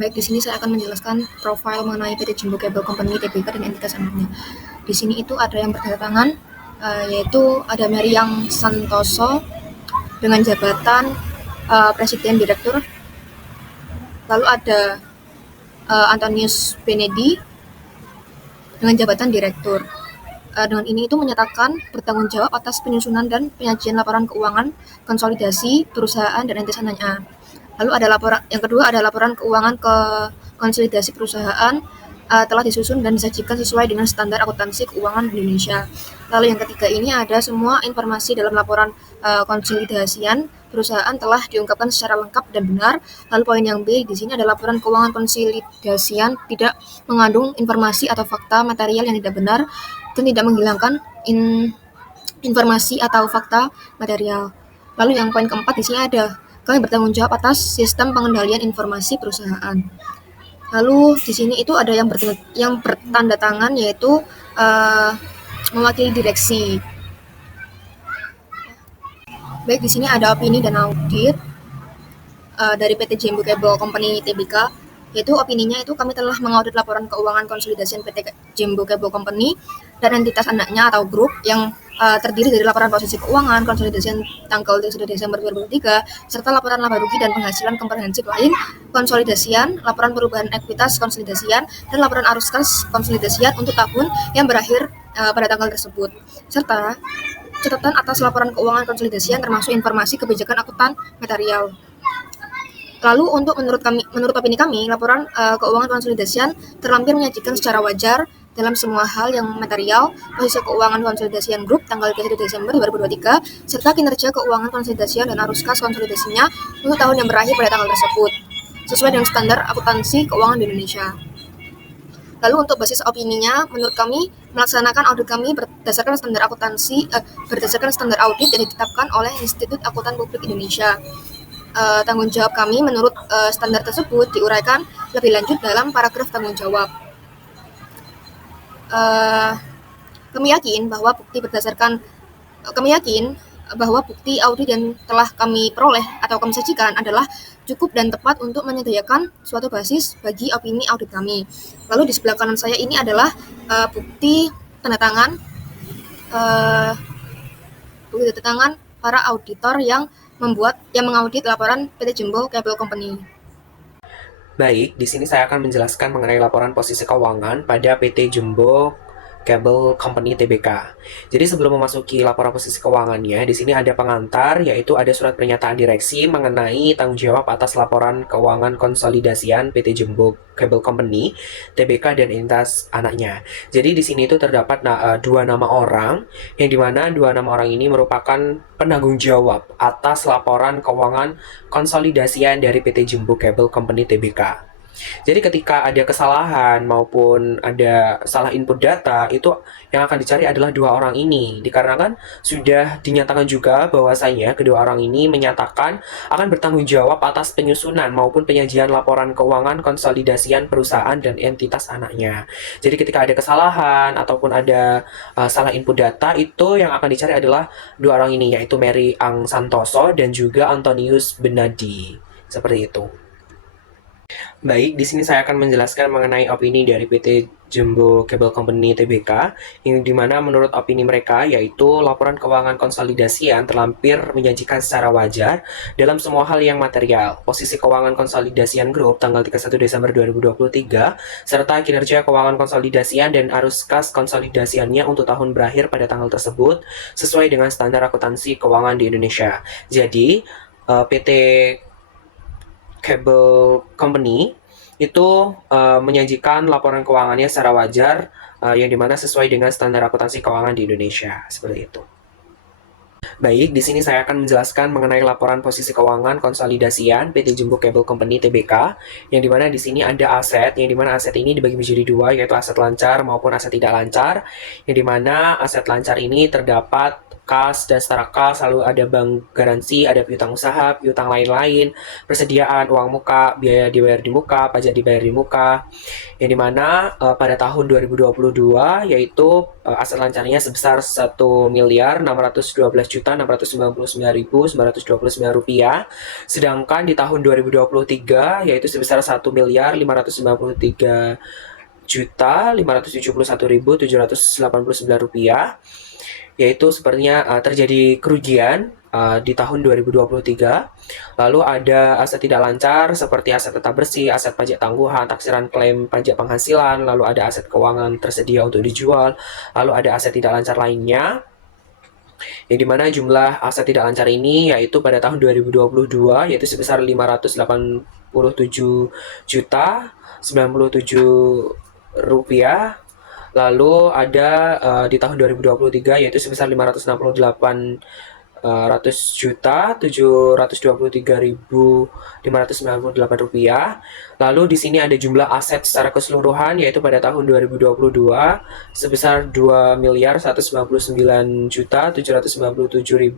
Baik, di sini saya akan menjelaskan profil mengenai PT Jumbo Cable Company Tbk dan entitas anaknya. Di sini itu ada yang berdatangan, yaitu ada Meriang Santoso dengan jabatan Presiden Direktur, lalu ada Antonius Benedi dengan jabatan Direktur. Dengan ini itu menyatakan bertanggung jawab atas penyusunan dan penyajian laporan keuangan konsolidasi perusahaan dan entitas anaknya. Lalu ada laporan yang kedua, ada laporan keuangan ke konsolidasi perusahaan telah disusun dan disajikan sesuai dengan standar akuntansi keuangan Indonesia. Lalu yang ketiga ini ada semua informasi dalam laporan konsolidasian perusahaan telah diungkapkan secara lengkap dan benar. Lalu poin yang B di sini ada laporan keuangan konsolidasian tidak mengandung informasi atau fakta material yang tidak benar dan tidak menghilangkan informasi atau fakta material. Lalu yang poin keempat di sini ada kami bertanggung jawab atas sistem pengendalian informasi perusahaan. Lalu di sini itu ada yang bertanda tangan yaitu mewakili direksi. Baik, di sini ada opini dan audit dari PT Jumbo Cable Company Tbk, yaitu opininya itu kami telah mengaudit laporan keuangan konsolidasian PT Jumbo Cable Company dan entitas anaknya atau grup yang terdiri dari laporan posisi keuangan konsolidasian tanggal 31 Desember 2023 serta laporan laba rugi dan penghasilan komprehensif lain konsolidasian, laporan perubahan ekuitas konsolidasian, dan laporan arus kas konsolidasian untuk tahun yang berakhir pada tanggal tersebut, serta catatan atas laporan keuangan konsolidasian termasuk informasi kebijakan akuntan material. Lalu menurut opini kami, laporan keuangan konsolidasian terlampir menyajikan secara wajar dalam semua hal yang material, posisi keuangan konsolidasian grup tanggal 31 Desember 2023, serta kinerja keuangan konsolidasian dan arus kas konsolidasinya untuk tahun yang berakhir pada tanggal tersebut, sesuai dengan standar akuntansi keuangan di Indonesia. Lalu untuk basis opininya, menurut kami melaksanakan audit kami berdasarkan standar audit yang ditetapkan oleh Institut Akuntan Publik Indonesia. Tanggung jawab kami menurut standar tersebut diuraikan lebih lanjut dalam paragraf tanggung jawab. Kami yakin bahwa bukti audit yang telah kami peroleh atau kami sajikan adalah cukup dan tepat untuk menyediakan suatu basis bagi opini audit kami. Lalu di sebelah kanan saya ini adalah bukti tanda tangan para auditor yang mengaudit laporan PT Jumbo Cable Company. Baik, di sini saya akan menjelaskan mengenai laporan posisi keuangan pada PT Jumbo Cable Company Tbk. Jadi sebelum memasuki laporan posisi keuangannya, di sini ada pengantar, yaitu ada surat pernyataan direksi mengenai tanggung jawab atas laporan keuangan konsolidasian PT Jumbo Cable Company Tbk dan entitas anaknya. Jadi di sini itu terdapat dua nama orang, yang dimana dua nama orang ini merupakan penanggung jawab atas laporan keuangan konsolidasian dari PT Jumbo Cable Company Tbk. Jadi ketika ada kesalahan maupun ada salah input data, itu yang akan dicari adalah dua orang ini. Dikarenakan sudah dinyatakan juga bahwasanya kedua orang ini menyatakan akan bertanggung jawab atas penyusunan maupun penyajian laporan keuangan konsolidasian perusahaan dan entitas anaknya. Jadi ketika ada kesalahan ataupun ada salah input data, itu yang akan dicari adalah dua orang ini, yaitu Meriang Santoso dan juga Antonius Benedi. Seperti itu. Baik, di sini saya akan menjelaskan mengenai opini dari PT Jumbo Cable Company Tbk, yang dimana menurut opini mereka yaitu laporan keuangan konsolidasian terlampir menyajikan secara wajar dalam semua hal yang material, posisi keuangan konsolidasian grup tanggal 31 Desember 2023, serta kinerja keuangan konsolidasian dan arus kas konsolidasiannya untuk tahun berakhir pada tanggal tersebut sesuai dengan standar akuntansi keuangan di Indonesia. Jadi, PT Cable Company itu menyajikan laporan keuangannya secara wajar yang dimana sesuai dengan standar akuntansi keuangan di Indonesia, seperti itu. Baik, di sini saya akan menjelaskan mengenai laporan posisi keuangan konsolidasian PT Jumbo Cable Company Tbk, yang dimana di sini ada aset, yang dimana aset ini dibagi menjadi dua, yaitu aset lancar maupun aset tidak lancar, yang dimana aset lancar ini terdapat kas dan setara kas, lalu ada bank garansi, ada piutang usaha, piutang lain-lain, persediaan, uang muka, biaya dibayar di muka, pajak dibayar di muka, yang dimana pada tahun 2022 yaitu aset lancarnya sebesar 1.612.699.929 rupiah, sedangkan di tahun 2023 yaitu sebesar 1.593.571.789 rupiah, yaitu sepertinya terjadi kerugian di tahun 2023. Lalu ada aset tidak lancar seperti aset tetap bersih, aset pajak tangguhan, taksiran klaim pajak penghasilan, lalu ada aset keuangan tersedia untuk dijual, lalu ada aset tidak lancar lainnya, yang dimana jumlah aset tidak lancar ini yaitu pada tahun 2022 yaitu sebesar 587 juta 97 rupiah. Lalu ada di tahun 2023 yaitu sebesar 568 juta 723.598 rupiah. Lalu di sini ada jumlah aset secara keseluruhan yaitu pada tahun 2022 sebesar 2.199.797.642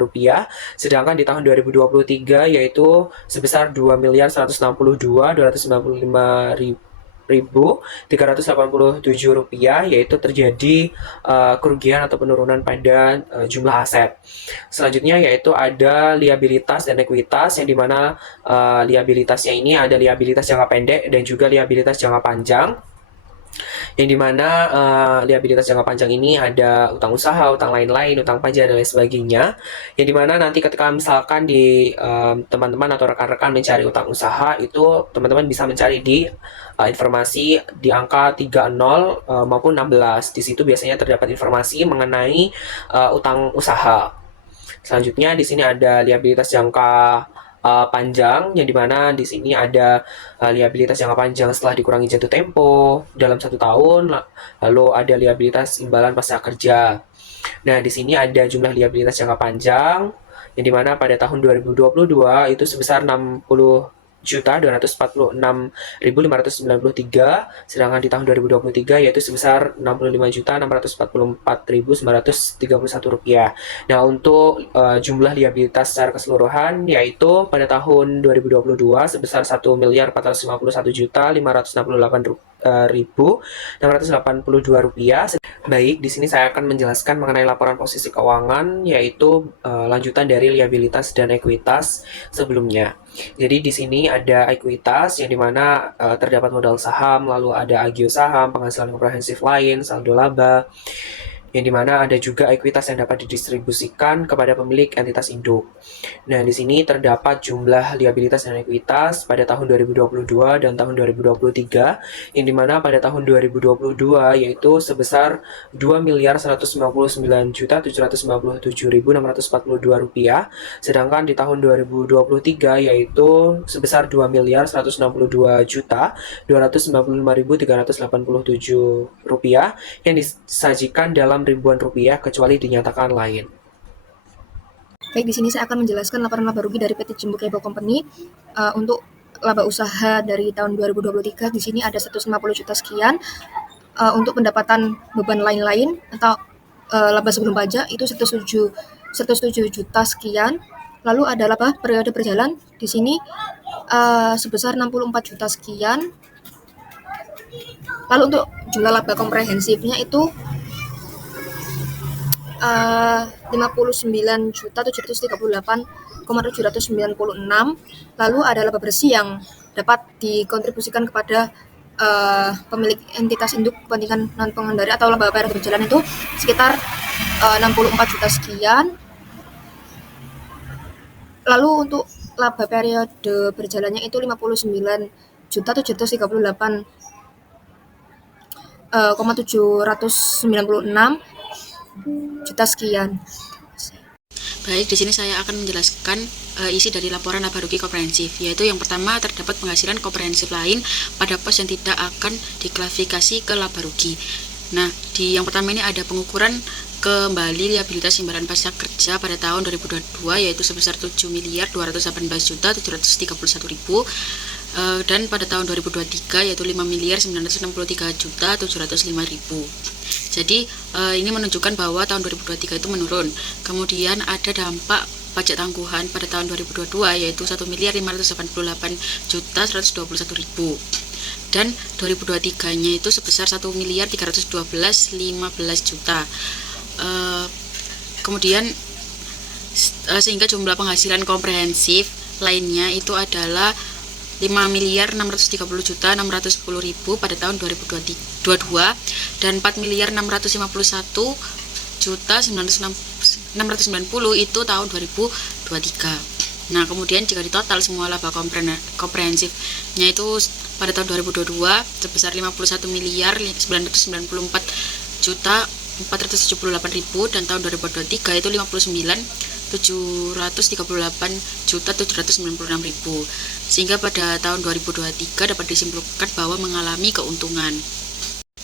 rupiah. Sedangkan di tahun 2023 yaitu sebesar 2.165.387 rupiah, yaitu terjadi kerugian atau penurunan pada jumlah aset. Selanjutnya yaitu ada liabilitas dan ekuitas, yang dimana liabilitasnya ini ada liabilitas jangka pendek dan juga liabilitas jangka panjang. Yang dimana liabilitas jangka panjang ini ada utang usaha, utang lain-lain, utang pajak dan lain sebagainya. Yang dimana nanti ketika misalkan di teman-teman atau rekan-rekan mencari utang usaha, itu teman-teman bisa mencari di informasi di angka 30 maupun 16. Di situ biasanya terdapat informasi mengenai utang usaha. Selanjutnya di sini ada liabilitas jangka panjang, yang dimana di sini ada liabilitas jangka panjang setelah dikurangi jatuh tempo dalam 1 tahun, lalu ada liabilitas imbalan pasca kerja. Nah, di sini ada jumlah liabilitas jangka panjang, yang dimana pada tahun 2022 itu sebesar 60.246.593, sedangkan di tahun 2023 yaitu sebesar 65.644.931 rupiah. Nah, untuk jumlah liabilitas secara keseluruhan yaitu pada tahun 2022 sebesar 1.451.568.682 rupiah. Baik, di sini saya akan menjelaskan mengenai laporan posisi keuangan, yaitu lanjutan dari liabilitas dan ekuitas sebelumnya. Jadi di sini ada ekuitas yang dimana terdapat modal saham, lalu ada agio saham, penghasilan komprehensif lain, saldo laba, yang dimana ada juga ekuitas yang dapat didistribusikan kepada pemilik entitas induk. Nah, di sini terdapat jumlah liabilitas dan ekuitas pada tahun 2022 dan tahun 2023, yang dimana pada tahun 2022 yaitu sebesar 2.199.797.642 rupiah, sedangkan di tahun 2023 yaitu sebesar 2.162.295.387 rupiah, yang disajikan dalam ribuan rupiah kecuali dinyatakan lain. Baik, di sini saya akan menjelaskan laporan laba rugi dari PT Jumbo Cable Company. Untuk laba usaha dari tahun 2023 di sini ada 150 juta sekian. Untuk pendapatan beban lain-lain atau laba sebelum pajak itu 107 juta sekian. Lalu ada laba periode berjalan di sini sebesar 64 juta sekian. Lalu untuk jumlah laba komprehensifnya itu 59.738,796. Lalu ada laba bersih yang dapat dikontribusikan kepada pemilik entitas induk kepentingan non pengendali atau laba periode berjalan itu sekitar 64 juta sekian. Lalu untuk laba periode berjalannya itu 59.738,796 juta sekian. Baik, di sini saya akan menjelaskan isi dari laporan laba rugi komprehensif, yaitu yang pertama terdapat penghasilan komprehensif lain pada pos yang tidak akan diklasifikasi ke laba rugi. Nah, di yang pertama ini ada pengukuran kembali liabilitas imbalan pasca kerja pada tahun 2022 yaitu sebesar 7.218.731.000. Dan pada tahun 2023 yaitu 5.963.705.000. Jadi ini menunjukkan bahwa tahun 2023 itu menurun. Kemudian ada dampak pajak tangguhan pada tahun 2022 yaitu 1.588.121.000. Dan 2023-nya itu sebesar 1.312.015.000. Kemudian sehingga jumlah penghasilan komprehensif lainnya itu adalah 5.630.610.000 pada tahun 2022 dan 4.650.100.990 itu tahun 2023. Nah, kemudian jika ditotal semua laba komprehensifnya itu pada tahun 2022 sebesar 51.994.478.000 dan tahun 2023 itu 59.738.796.000. Sehingga pada tahun 2023 dapat disimpulkan bahwa mengalami keuntungan.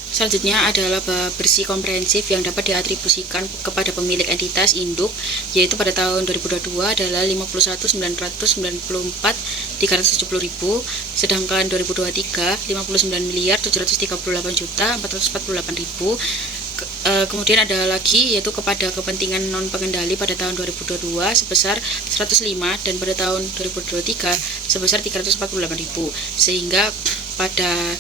Selanjutnya adalah laba bersih komprehensif yang dapat diatribusikan kepada pemilik entitas induk, yaitu pada tahun 2022 adalah 51.994.370.000, sedangkan 2023 59.738.448.000. Kemudian ada lagi yaitu kepada kepentingan non pengendali pada tahun 2022 sebesar 105 dan pada tahun 2023 sebesar 348.000, sehingga pada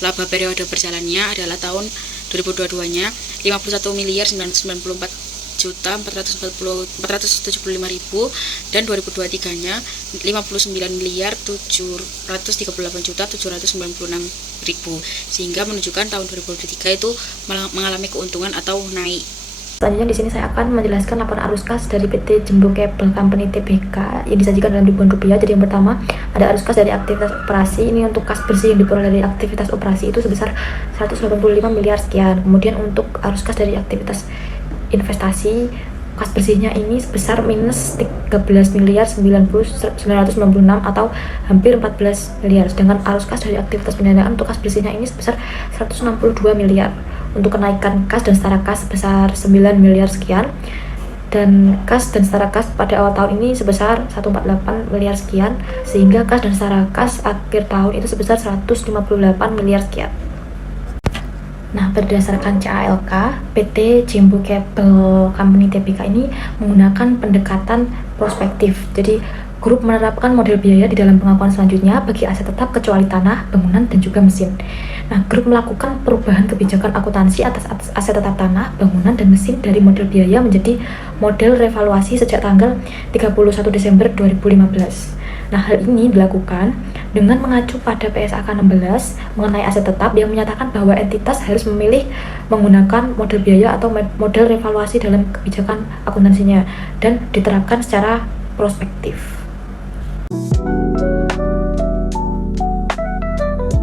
laba periode berjalannya adalah tahun 2022-nya 51.994.475.000 dan 2023-nya 59.738.796.000, sehingga menunjukkan tahun 2023 itu mengalami keuntungan atau naik. Selanjutnya di sini saya akan menjelaskan laporan arus kas dari PT Jembo Cable Company Tbk yang disajikan dalam ribuan rupiah. Jadi yang pertama ada arus kas dari aktivitas operasi. Ini untuk kas bersih yang diperoleh dari aktivitas operasi itu sebesar 185 miliar sekian. Kemudian untuk arus kas dari aktivitas investasi, kas bersihnya ini sebesar minus 13 miliar 996 atau hampir 14 miliar. Sedangkan arus kas dari aktivitas pendanaan untuk kas bersihnya ini sebesar 162 miliar. Untuk kenaikan kas dan setara kas sebesar 9 miliar sekian, dan kas dan setara kas pada awal tahun ini sebesar 148 miliar sekian, sehingga kas dan setara kas akhir tahun itu sebesar 158 miliar sekian. Nah, berdasarkan CALK, PT Jembo Cable Company Tbk ini menggunakan pendekatan prospektif. Jadi grup menerapkan model biaya di dalam pengakuan selanjutnya bagi aset tetap kecuali tanah, bangunan, dan juga mesin. Nah, grup melakukan perubahan kebijakan akuntansi atas aset tetap tanah, bangunan, dan mesin dari model biaya menjadi model revaluasi sejak tanggal 31 Desember 2015. Nah, hal ini dilakukan dengan mengacu pada PSAK 16 mengenai aset tetap yang menyatakan bahwa entitas harus memilih menggunakan model biaya atau model revaluasi dalam kebijakan akuntansinya dan diterapkan secara prospektif.